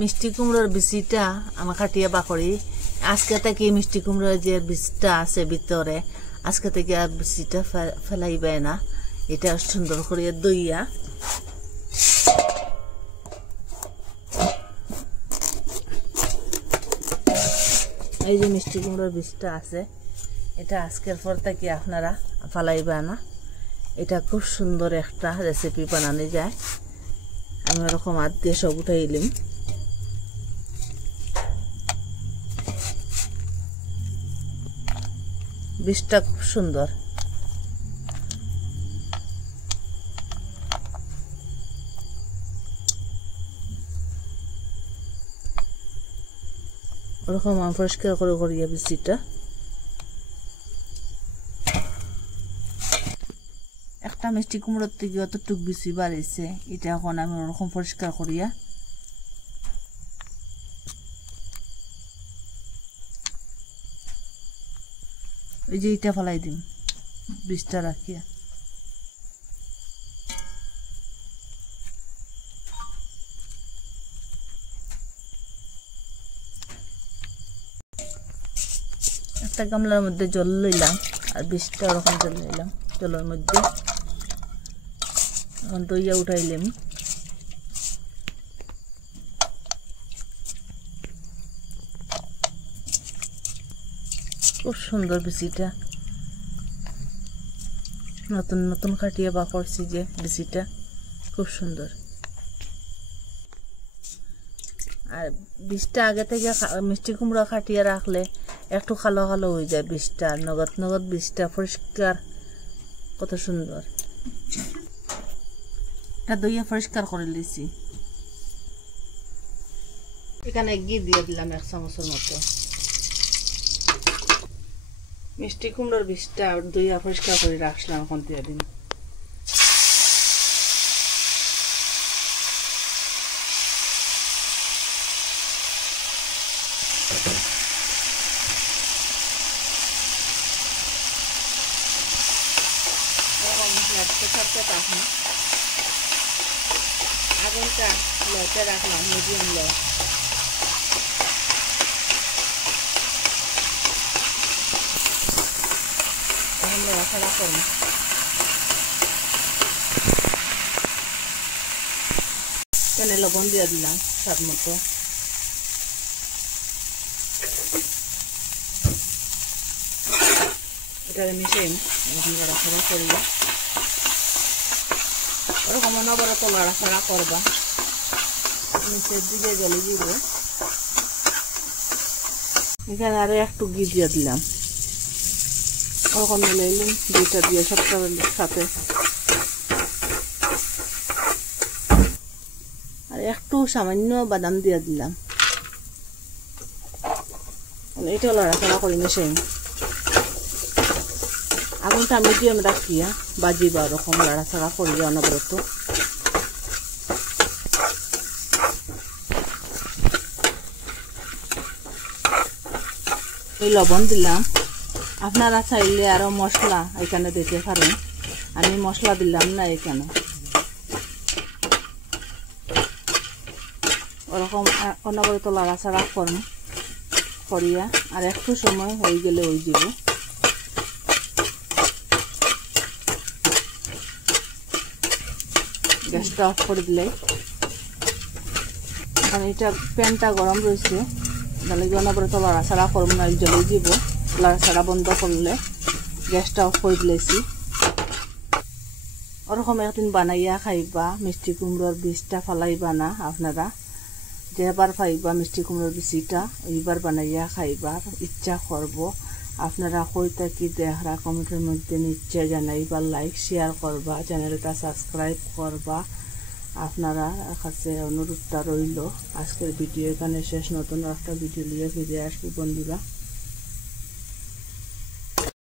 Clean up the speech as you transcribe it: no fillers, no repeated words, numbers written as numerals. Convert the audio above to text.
মিষ্টি কুমড়োর বিচিটা আমি কাটিয়ে বাকরি আজকে থেকে মিষ্টি কুমড়োর যে বীজটা আছে ভিতরে আজকে থেকে আর বিচিটা ফেলাইবে না। এটা সুন্দর করে দইয়া এই যে মিষ্টি কুমড়োর বীজটা আছে এটা আজকের পর থেকে আপনারা ফেলাইবে না। এটা খুব সুন্দর একটা রেসিপি বানানো যায়। আমি ওরকম হাত দিয়ে সব উঠাইলাম। বীজটা খুব সুন্দর। ওরকম আমি পরিষ্কার করে করিয়া বীজটা একটা মিষ্টি কুমড়োর থেকে অতটুক বেশি বাড়িয়েছে। এটা এখন আমি ওরকম পরিষ্কার করিয়া ওই যে এটা ফেলাই দিম বীজটা রাখিয়া। একটা গামলার মধ্যে জল লইলাম আর বীজটা ওরকম জল লইলাম জলের মধ্যে এখন দইয়া উঠাইলাম। খুব সুন্দর বিচিটা নতুন নতুন কাটিয়ে বা করছি যে বিচিটা খুব সুন্দর। আর বীজটা আগে থেকে মিষ্টি কুমড়া কাটিয়ে রাখলে একটু কালো কালো হয়ে যায় বীজটা। নগদ নগদ বীজটা পরিষ্কার কত সুন্দর। এটা দইয়া পরিষ্কার করে লিছি। এখানে ঘি দিয়ে দিলাম 1 চামচের মতো। মিষ্টি কুমড়োর বীজটা দইয়া পরিষ্কার করে রাখলাম এখন দিয়ে দিন। আগুনটা লোতে রাখলাম মিডিয়াম লো। এখন লড়াচড়া করুন। এখানে লবণ দিয়ে দিলাম স্বাদ মতো। এটাকে মিশিয়ে এখন লড়াচড়া করিয়া ওরকম অনবরত লড়াচড়া করবা। নিচের দিকে জ্বলে দিব। এখানে আরো একটু ঘি দিয়ে দিলাম। ওরকম মিলাইলাম ঘিটা দিয়ে সবটার সাথে। আর একটু সামান্য বাদাম দিয়ে দিলাম। এটা লড়াচড়া করে মিশাই আগুনটা মিডিয়াম রাখিয়া বাজিবা ওরকম লড়াচড়া করিয়া অনবরত। এই লবণ দিলাম। আপনারা চাইলে আরো মশলা এখানে দিতে পারেন। আমি মশলা দিলাম না এখানে। ওরকম অনবরত লড়াচড়া করুন করিয়া আর একটু সময় হয়ে গেলে হয়ে যাব। গ্যাসটা অফ করে দিলে কারণ এটা প্যানটা গরম রয়েছে তাহলে অনবরত লড়াচড়া করব না জ্বলে যাব। লড়াচড়া বন্ধ করলে গ্যাসটা অফ করে দিলেছি। ওরকম একদিন বানাইয়া খাইবা। মিষ্টি কুমড়োর বীজটা ফেলাইবা না আপনারা। যেবার পাইবা মিষ্টি কুমড়োর বীজটা ওইবার বানাইয়া খাইবা ইচ্ছা করব। আপনারা কই থাকি দেখরা কমেন্টের মধ্যে নিশ্চয় জানাইবা। লাইক শেয়ার করবা চ্যানেলটা সাবস্ক্রাইব করবা। আপনারা কাছে অনুরোধটা রইল। আজকের ভিডিও এখানে শেষ। নতুন একটা ভিডিও নিয়ে ফিরে আসবো বন্ধুরা।